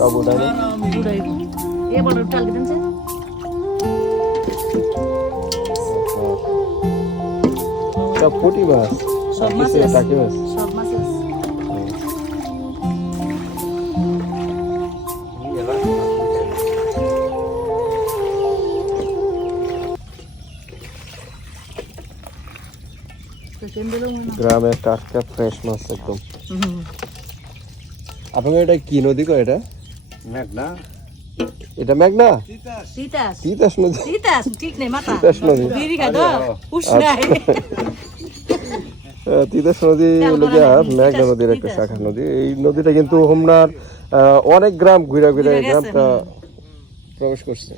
সব উঠাইনি এ বড় টাল দিবেন স্যার সব পুঁটি মাছ সব মাছ টাকি মাছ সব মাছ আছে গ্রামের টাটকা ফ্রেশ মাছ একদম। আপনার এটা কি নদী কয় এটা? মেঘনা এটা মেঘনা? তিতাস তিতাস নদী। তিতাস ঠিক নেই মাথা তিতাস নদী। বিড়ি খাই তো উষ্ণাই তিতাস নদী হলো গিয়া মেঘনা নদীর একটা শাখা নদী। এই নদীটা কিন্তু হোমনার অনেক গ্রাম ঘুরে ঘুরে এই গ্রামটা প্রবেশ করছে।